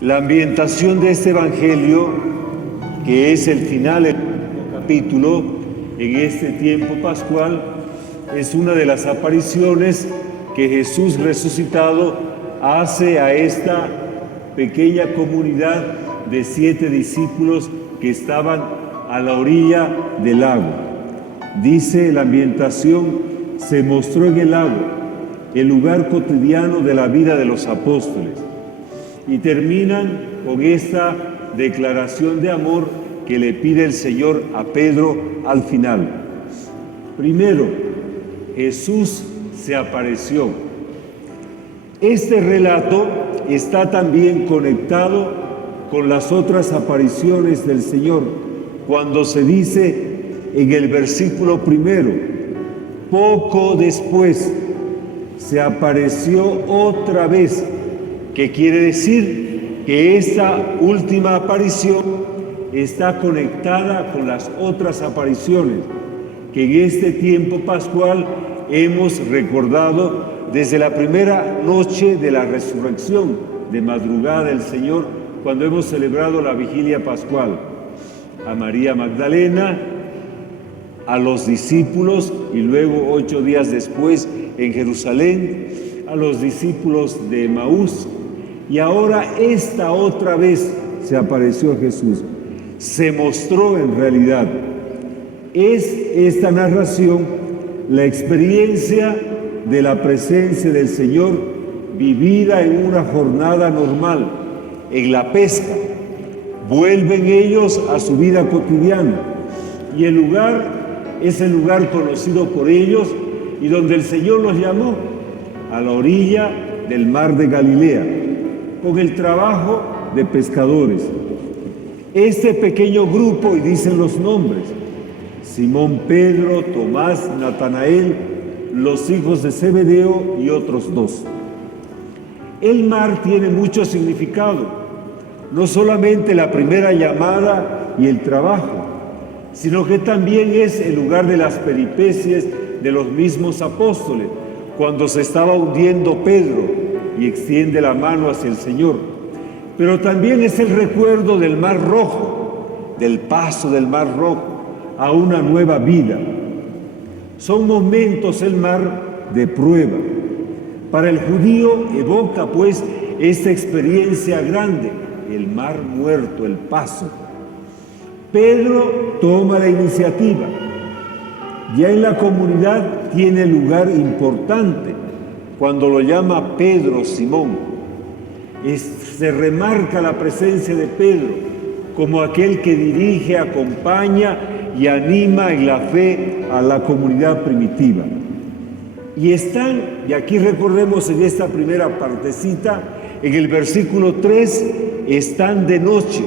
La ambientación de este Evangelio, que es el final del capítulo en este tiempo pascual, es una de las apariciones que Jesús resucitado hace a esta pequeña comunidad de 7 discípulos que estaban a la orilla del lago. Dice la ambientación, se mostró en el lago, el lugar cotidiano de la vida de los apóstoles. Y terminan con esta declaración de amor que le pide el Señor a Pedro al final. Primero, Jesús se apareció. Este relato está también conectado con las otras apariciones del Señor, cuando se dice en el versículo primero, poco después se apareció otra vez, que quiere decir que esta última aparición está conectada con las otras apariciones que en este tiempo pascual hemos recordado desde la primera noche de la resurrección, de madrugada del Señor, cuando hemos celebrado la vigilia pascual. A María Magdalena, a los discípulos y luego 8 días después en Jerusalén, a los discípulos de Emaús, y ahora esta otra vez se apareció Jesús. Se mostró en realidad. Es esta narración la experiencia de la presencia del Señor vivida en una jornada normal, en la pesca. Vuelven ellos a su vida cotidiana y el lugar es el lugar conocido por ellos y donde el Señor los llamó, a la orilla del mar de Galilea, con el trabajo de pescadores. Este pequeño grupo, y dicen los nombres, Simón Pedro, Tomás, Natanael, los hijos de Zebedeo y otros 2. El mar tiene mucho significado, no solamente la primera llamada y el trabajo, sino que también es el lugar de las peripecias de los mismos apóstoles, cuando se estaba hundiendo Pedro y extiende la mano hacia el Señor. Pero también es el recuerdo del Mar Rojo, del paso del Mar Rojo a una nueva vida. Son momentos el mar de prueba. Para el judío evoca pues esta experiencia grande, el mar muerto, el paso. Pedro toma la iniciativa. Ya en la comunidad tiene lugar importante cuando lo llama Pedro Simón. Se remarca la presencia de Pedro como aquel que dirige, acompaña y anima en la fe a la comunidad primitiva. Y están, y aquí recordemos en esta primera partecita, en el versículo 3, están de noche.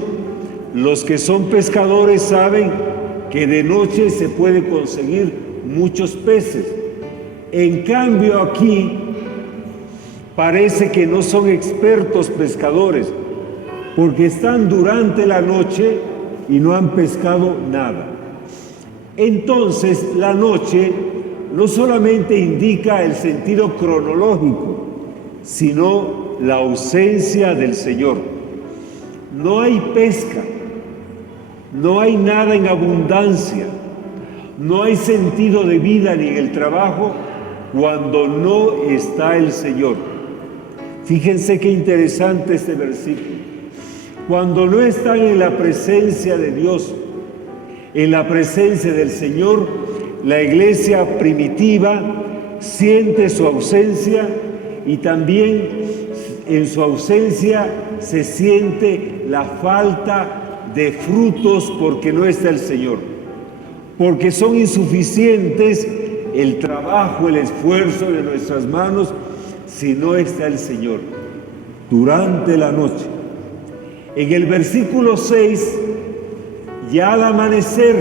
Los que son pescadores saben que de noche se puede conseguir muchos peces. En cambio aquí parece que no son expertos pescadores, porque están durante la noche y no han pescado nada. Entonces la noche no solamente indica el sentido cronológico, sino la ausencia del Señor. No hay pesca, no hay nada en abundancia, no hay sentido de vida ni en el trabajo cuando no está el Señor. Fíjense qué interesante este versículo. Cuando no están en la presencia de Dios, en la presencia del Señor, la iglesia primitiva siente su ausencia y también en su ausencia se siente la falta de frutos porque no está el Señor, porque son insuficientes el trabajo, el esfuerzo de nuestras manos si no está el Señor durante la noche. En el versículo 6, ya al amanecer,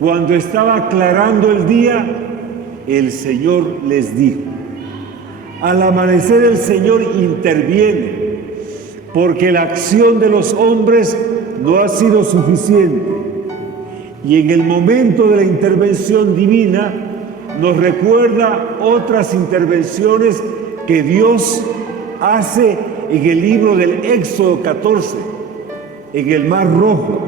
cuando estaba aclarando el día, el Señor les dijo. Al amanecer el Señor interviene, porque la acción de los hombres no ha sido suficiente. Y en el momento de la intervención divina nos recuerda otras intervenciones que Dios hace en el libro del Éxodo 14, en el Mar Rojo,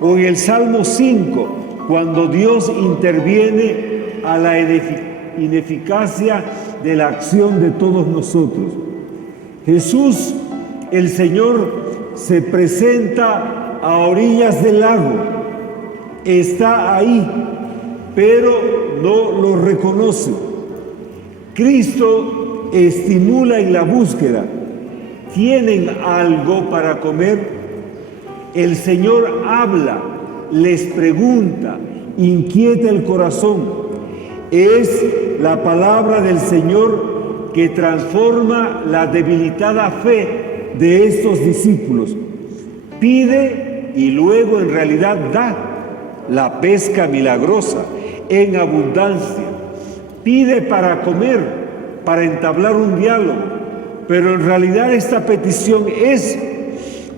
o en el Salmo 5, cuando Dios interviene a la ineficacia de la acción de todos nosotros. Jesús, el Señor, se presenta a orillas del lago, está ahí, pero no lo reconoce. Cristo estimula en la búsqueda. ¿Tienen algo para comer? El Señor habla, les pregunta, inquieta el corazón. Es la palabra del Señor que transforma la debilitada fe de estos discípulos. Pide y luego en realidad da la pesca milagrosa en abundancia. Pide para comer, para entablar un diálogo, pero en realidad esta petición es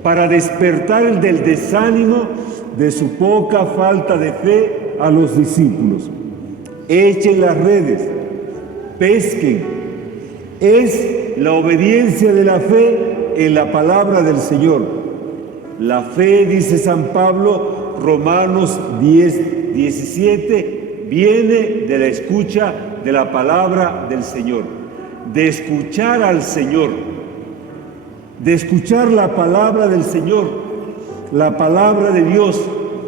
para despertar el del desánimo de su poca falta de fe a los discípulos. Echen las redes, pesquen. Es la obediencia de la fe en la palabra del Señor. La fe, dice San Pablo, Romanos 10:17, viene de la escucha de la palabra del Señor, de escuchar al Señor, de escuchar la palabra del Señor, la palabra de Dios,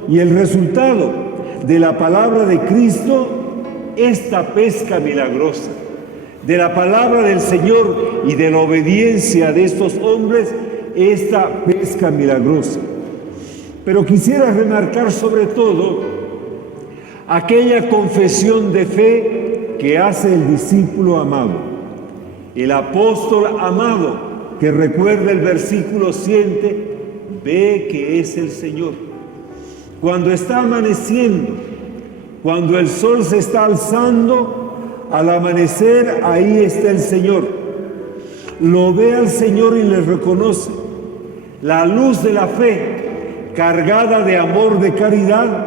y el resultado de la palabra de Cristo, esta pesca milagrosa, de la palabra del Señor y de la obediencia de estos hombres, esta pesca milagrosa. Pero quisiera remarcar sobre todo aquella confesión de fe que hace el discípulo amado, el apóstol amado, que recuerda el versículo 7, ve que es el Señor. Cuando está amaneciendo, cuando el sol se está alzando, al amanecer ahí está el Señor. Lo ve al Señor y le reconoce. La luz de la fe, cargada de amor, de caridad,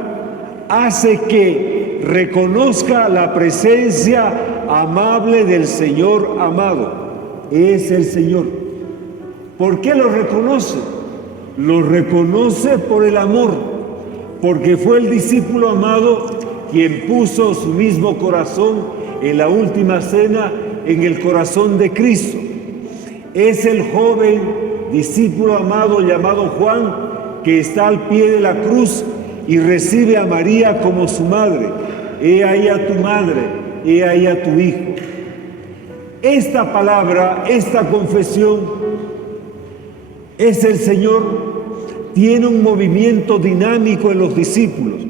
hace que reconozca la presencia amable del Señor amado. Es el Señor. ¿Por qué lo reconoce? Lo reconoce por el amor, porque fue el discípulo amado quien puso su mismo corazón en la última cena en el corazón de Cristo. Es el joven discípulo amado llamado Juan, que está al pie de la cruz y recibe a María como su madre. He ahí a tu madre, he ahí a tu hijo. Esta palabra, esta confesión, es el Señor, tiene un movimiento dinámico en los discípulos,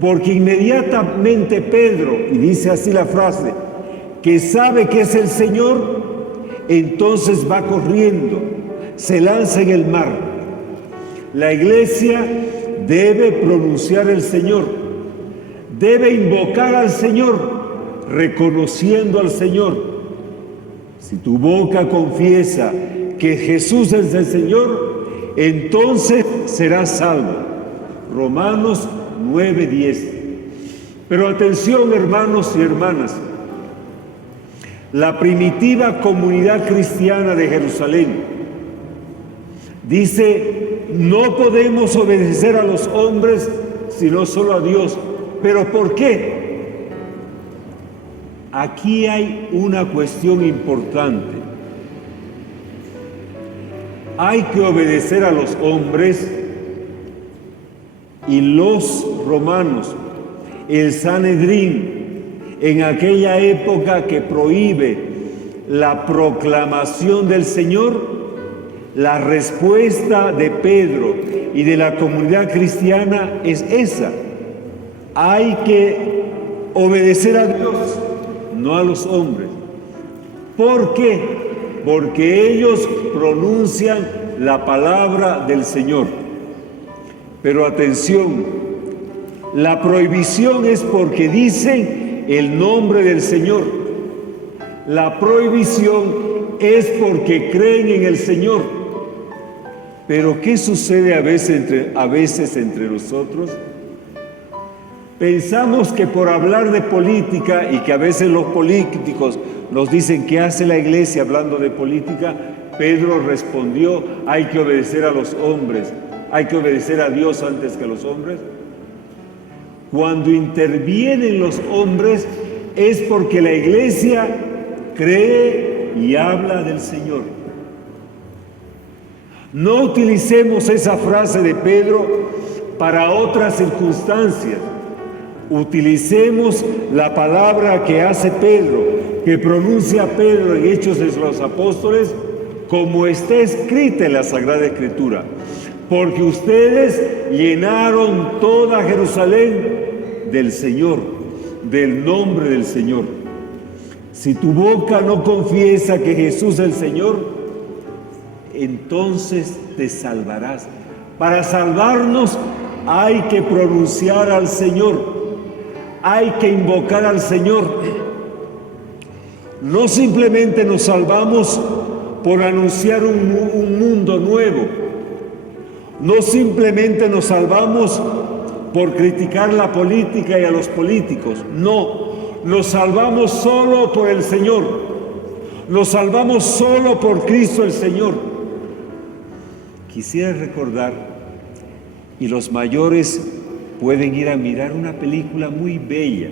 porque inmediatamente Pedro, y dice así la frase, que sabe que es el Señor, entonces va corriendo, se lanza en el mar. La iglesia debe pronunciar el Señor, debe invocar al Señor, reconociendo al Señor. Si tu boca confiesa que Jesús es el Señor, entonces serás salvo. Romanos 9:10. Pero atención, hermanos y hermanas, la primitiva comunidad cristiana de Jerusalén dice: no podemos obedecer a los hombres sino solo a Dios. ¿Pero por qué? Aquí hay una cuestión importante. Hay que obedecer a los hombres, y los romanos, el Sanedrín, en aquella época que prohíbe la proclamación del Señor, la respuesta de Pedro y de la comunidad cristiana es esa: hay que obedecer a Dios, no a los hombres. ¿Por qué? Porque ellos pronuncian la palabra del Señor. Pero atención, la prohibición es porque dicen el nombre del Señor. La prohibición es porque creen en el Señor. Pero ¿qué sucede a veces entre nosotros? Pensamos que por hablar de política, y que a veces los políticos nos dicen: ¿qué hace la iglesia hablando de política? Pedro respondió, hay que obedecer a los hombres, hay que obedecer a Dios antes que a los hombres. Cuando intervienen los hombres es porque la iglesia cree y habla del Señor. No utilicemos esa frase de Pedro para otras circunstancias. Utilicemos la palabra que hace Pedro, que pronuncia Pedro en Hechos de los Apóstoles, como está escrita en la Sagrada Escritura. Porque ustedes llenaron toda Jerusalén del Señor, del nombre del Señor. Si tu boca no confiesa que Jesús es el Señor, entonces te salvarás. Para salvarnos hay que pronunciar al Señor, hay que invocar al Señor. No simplemente nos salvamos por anunciar un mundo nuevo, no simplemente nos salvamos por criticar la política y a los políticos, no, nos salvamos solo por el Señor, nos salvamos solo por Cristo el Señor. Quisiera recordar, y los mayores pueden ir a mirar una película muy bella,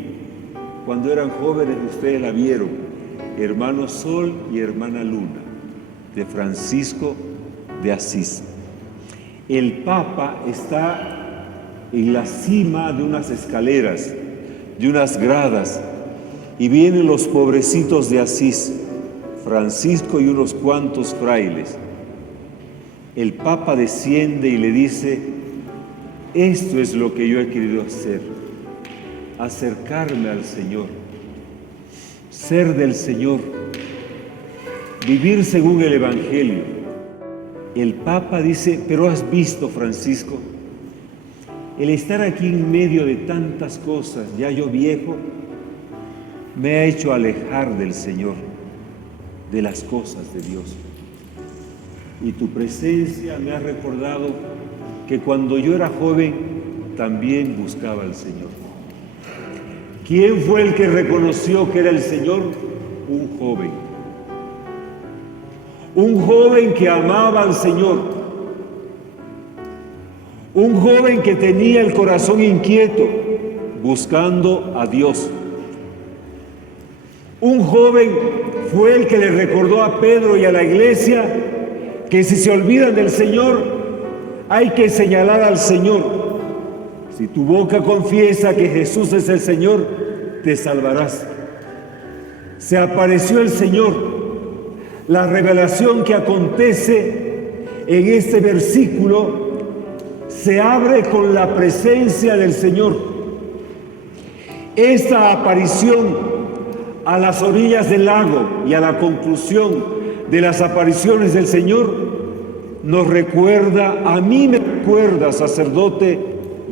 cuando eran jóvenes ustedes la vieron, Hermano Sol y Hermana Luna, de Francisco de Asís. El Papa está en la cima de unas escaleras, de unas gradas, y vienen los pobrecitos de Asís, Francisco y unos cuantos frailes. El Papa desciende y le dice, esto es lo que yo he querido hacer, acercarme al Señor, ser del Señor, vivir según el Evangelio. El Papa dice, pero has visto, Francisco, el estar aquí en medio de tantas cosas, ya yo viejo, me ha hecho alejar del Señor, de las cosas de Dios. Y tu presencia me ha recordado que cuando yo era joven también buscaba al Señor. ¿Quién fue el que reconoció que era el Señor? Un joven. Un joven que amaba al Señor. Un joven que tenía el corazón inquieto, buscando a Dios. Un joven fue el que le recordó a Pedro y a la iglesia que si se olvidan del Señor, hay que señalar al Señor. Si tu boca confiesa que Jesús es el Señor, te salvarás. Se apareció el Señor. La revelación que acontece en este versículo se abre con la presencia del Señor. Esta aparición a las orillas del lago y a la conclusión de las apariciones del Señor nos recuerda, a mí me recuerda, sacerdote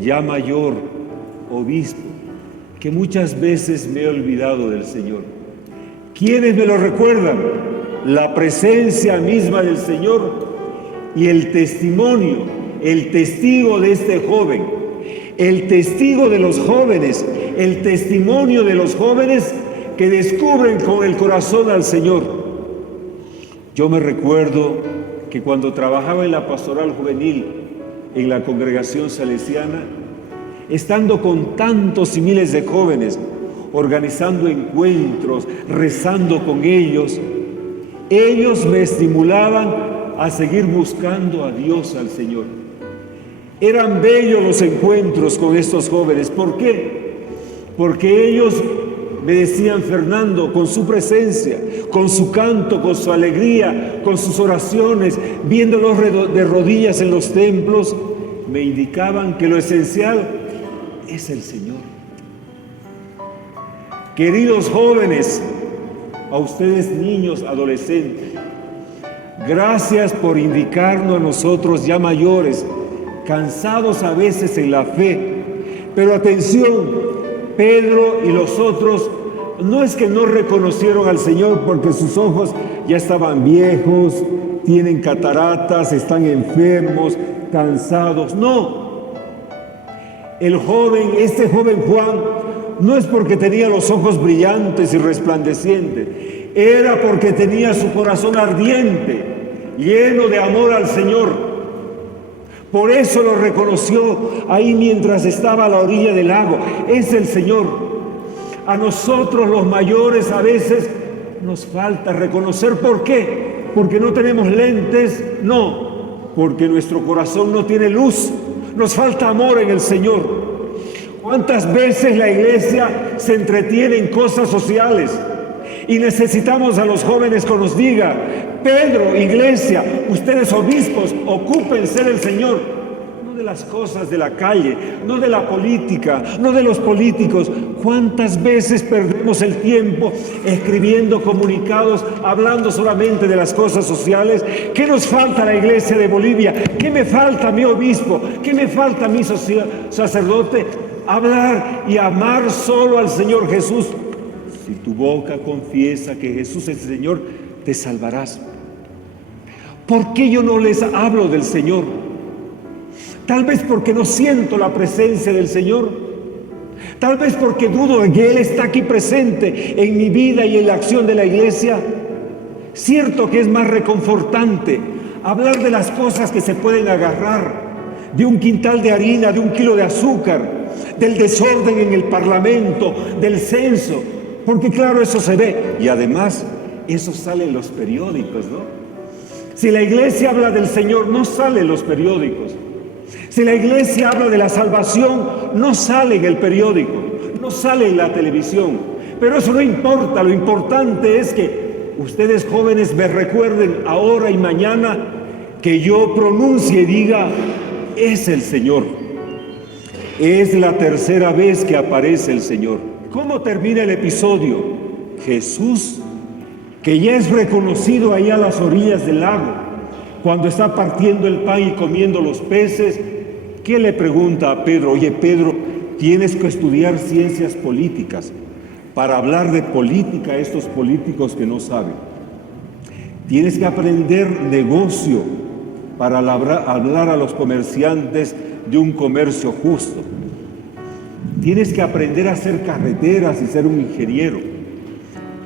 ya mayor, obispo, que muchas veces me he olvidado del Señor. ¿Quiénes me lo recuerdan? La presencia misma del Señor y el testimonio, el testigo de este joven, el testigo de los jóvenes, el testimonio de los jóvenes que descubren con el corazón al Señor. Yo me recuerdo que cuando trabajaba en la pastoral juvenil en la congregación salesiana, estando con tantos y miles de jóvenes, organizando encuentros, rezando con ellos me estimulaban a seguir buscando a Dios, al Señor. Eran bellos los encuentros con estos jóvenes. ¿Por qué? Porque ellos me decían, Fernando, con su presencia, con su canto, con su alegría, con sus oraciones, viéndolos de rodillas en los templos, me indicaban que lo esencial es el Señor. Queridos jóvenes, a ustedes niños, adolescentes, gracias por indicarnos a nosotros ya mayores, cansados a veces en la fe. Pero atención, Pedro y los otros no es que no reconocieron al Señor porque sus ojos ya estaban viejos, tienen cataratas, están enfermos, cansados. No. El joven, este joven Juan, no es porque tenía los ojos brillantes y resplandecientes, era porque tenía su corazón ardiente, lleno de amor al Señor. Por eso lo reconoció ahí mientras estaba a la orilla del lago. Es el Señor. A nosotros los mayores a veces nos falta reconocer. ¿Por qué? Porque no tenemos lentes. No, porque nuestro corazón no tiene luz. Nos falta amor en el Señor. ¿Cuántas veces la iglesia se entretiene en cosas sociales? Y necesitamos a los jóvenes que nos diga: Pedro, iglesia, ustedes obispos, ocúpense del Señor, no de las cosas de la calle, no de la política, no de los políticos. ¿Cuántas veces perdemos el tiempo escribiendo comunicados, hablando solamente de las cosas sociales? ¿Qué nos falta a la iglesia de Bolivia? ¿Qué me falta a mi obispo? ¿Qué me falta a mi sacerdote? Hablar y amar solo al Señor Jesús. Si tu boca confiesa que Jesús es el Señor, te salvarás. ¿Por qué yo no les hablo del Señor? Tal vez porque no siento la presencia del Señor. Tal vez porque dudo en que Él está aquí presente en mi vida y en la acción de la iglesia. Cierto que es más reconfortante hablar de las cosas que se pueden agarrar, de un quintal de harina, de un kilo de azúcar, del desorden en el Parlamento, del censo, porque claro, eso se ve y además eso sale en los periódicos, ¿no? Si la iglesia habla del Señor, no sale en los periódicos. Si la iglesia habla de la salvación, no sale en el periódico, no sale en la televisión. Pero eso no importa, lo importante es que ustedes jóvenes me recuerden ahora y mañana, que yo pronuncie y diga: es el Señor. Es la tercera vez que aparece el Señor. ¿Cómo termina el episodio? Jesús, que ya es reconocido ahí a las orillas del lago, cuando está partiendo el pan y comiendo los peces, ¿qué le pregunta a Pedro? Oye, Pedro, tienes que estudiar ciencias políticas para hablar de política a estos políticos que no saben. Tienes que aprender negocio para hablar a los comerciantes de un comercio justo. Tienes que aprender a hacer carreteras y ser un ingeniero.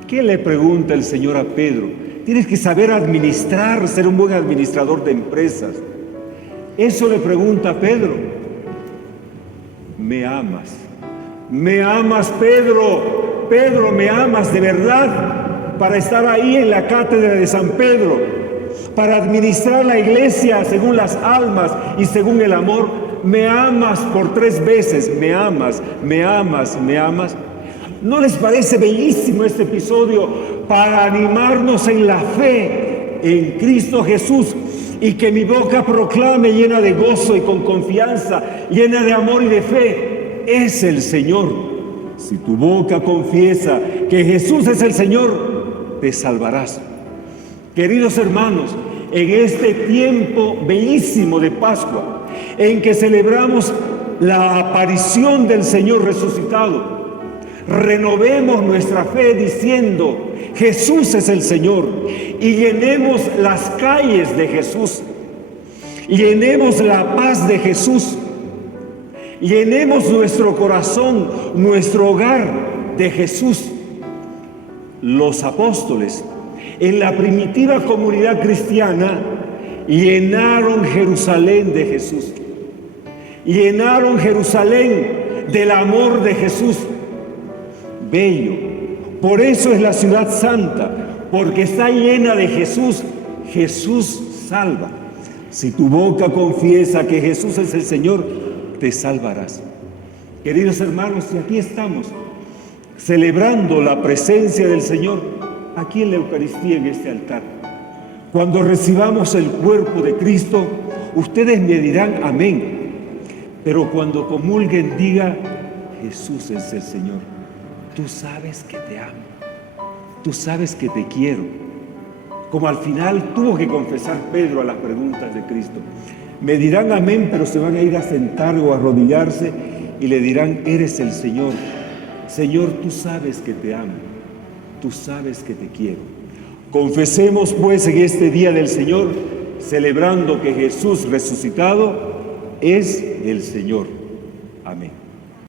¿Qué le pregunta el Señor a Pedro? Tienes que saber administrar, ser un buen administrador de empresas. Eso le pregunta a Pedro. ¿Me amas? ¿Me amas, Pedro? Pedro, ¿me amas de verdad para estar ahí en la cátedra de San Pedro? Para administrar la iglesia según las almas y según el amor. ¿Me amas por 3 veces? ¿Me amas? ¿Me amas? ¿Me amas? ¿No les parece bellísimo este episodio para animarnos en la fe en Cristo Jesús? Y que mi boca proclame llena de gozo y con confianza, llena de amor y de fe: es el Señor. Si tu boca confiesa que Jesús es el Señor, te salvarás. Queridos hermanos, en este tiempo bellísimo de Pascua, en que celebramos la aparición del Señor resucitado, renovemos nuestra fe diciendo: Jesús es el Señor, y llenemos las calles de Jesús, llenemos la paz de Jesús, llenemos nuestro corazón, nuestro hogar de Jesús. Los apóstoles en la primitiva comunidad cristiana llenaron Jerusalén de Jesús, llenaron Jerusalén del amor de Jesús. Bello. Por eso es la ciudad santa, porque está llena de Jesús. Jesús salva. Si tu boca confiesa que Jesús es el Señor, te salvarás. Queridos hermanos, y aquí estamos celebrando la presencia del Señor aquí en la Eucaristía, en este altar. Cuando recibamos el cuerpo de Cristo, ustedes me dirán amén. Pero cuando comulguen, diga: Jesús es el Señor. Tú sabes que te amo. Tú sabes que te quiero. Como al final tuvo que confesar Pedro a las preguntas de Cristo. Me dirán amén, pero se van a ir a sentar o a arrodillarse y le dirán: eres el Señor. Señor, tú sabes que te amo. Tú sabes que te quiero. Confesemos pues en este día del Señor, celebrando que Jesús resucitado es el Señor. Amén.